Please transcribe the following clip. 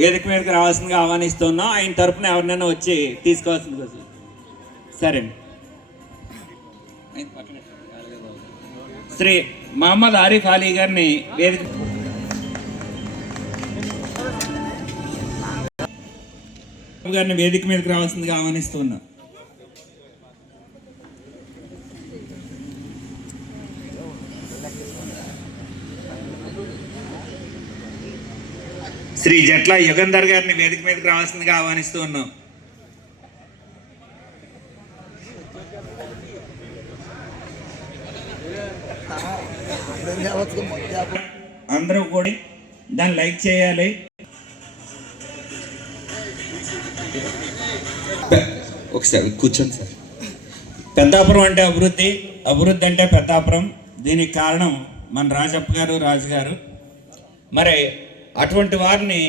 వేదిక మీదకి రావాల్సిందిగా ఆహ్వానిస్తున్నాం. ఆయన తరపున ఎవరినైనా వచ్చి తీసుకోవాల్సింది కోసం. సరే, శ్రీ మహమ్మద్ ఆరిఫ్ అలీ గారిని వేదిక మీదకి రావాల్సిందిగా ఆహ్వానిస్తున్నాం. శ్రీ జట్ల యుగంధర్ గారిని వేదిక మీదకి రావాల్సిందిగా ఆహ్వానిస్తూ ఉన్నాం. అందరూ కూడా దాన్ని లైక్ చేయాలి. ఒకసారి కూర్చోండి సార్. పెద్దాపురం అంటే అభివృద్ధి, అభివృద్ధి అంటే పెద్దాపురం. దీనికి కారణం మన రాజప్ప గారు, రాజు గారు. మరి అటువంటి వారిని